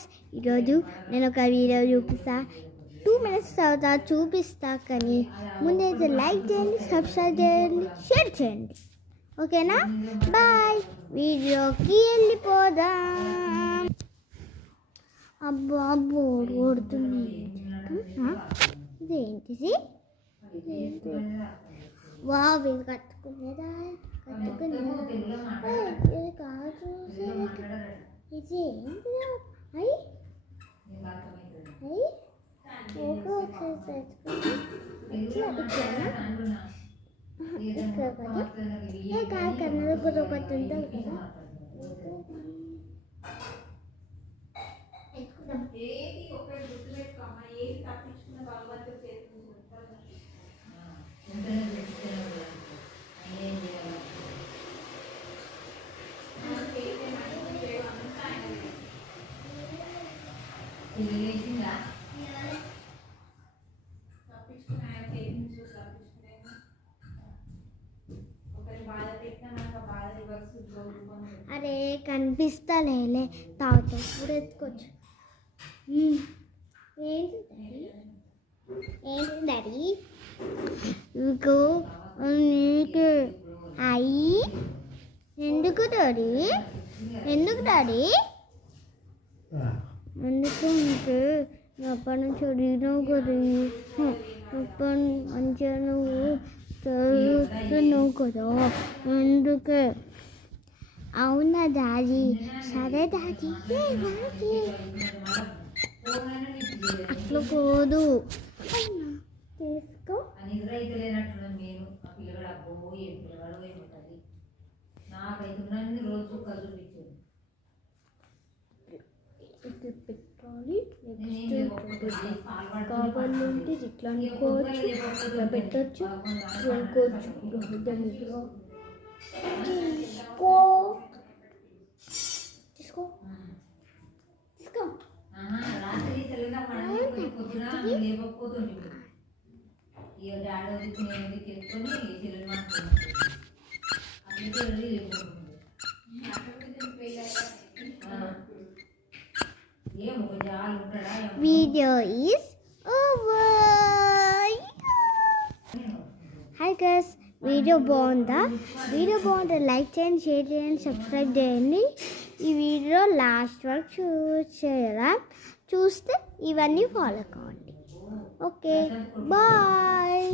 Guys, ఈరోజు నేను ఒక వీడియో చూపిస్తా. 2 minutes తర్వాత చూపిస్తా, కానీ ముందైతే లైక్ చేయండి, సబ్స్క్రైబ్ చేయండి, షేర్ చేయండి. ఓకేనా? బాయ్. వీడియోకి వెళ్ళిపోదాం. అబ్బా బోర్ కొడుతుంది. ఇదేంటిది? వావ్, ఇది కట్టుకునేదా? ఇది కాదు. ఇది ఏంటి? అయ్యి ఫోటో ఒకసారి తెచ్చుకుంటే ఇట్లా ఇక్కడ కదా కాదు కన్నడ కూడా ఒకటి ఉంటుంది కదా. అరే కనిపిస్తలేలే, తాగుతా ఇప్పుడు ఎత్తుకోవచ్చు. ఏంటి డాడీ? ఇంకో నీకు అయ్యి ఎందుకు డాడీ? ఎందుకు అంటే అప్పటి నుంచి అడిగినావు కదా, అప్పటి మంచిగా నువ్వు చదువుతున్నావు కదా, అందుకే. అవునా డాడీ? సరే డాడీ. అట్లా పోదు, తీసుకో. ఇట్లా పెట్టాలి. కావాలంటే ఇట్లా అనుకోవచ్చు, ఇట్లా పెట్టచ్చు, ఇట్లా అనుకోవచ్చు. తీసుకో తీసుకో. Video is over. Hi guys, video బాగుందా? లైక్ చేయండి, షేర్ చేయండి, సబ్స్క్రైబ్ చేయండి. ఈ వీడియో లాస్ట్ వరకు చూస్తే ఇవన్నీ ఫాలో కావండి. Okay, bye.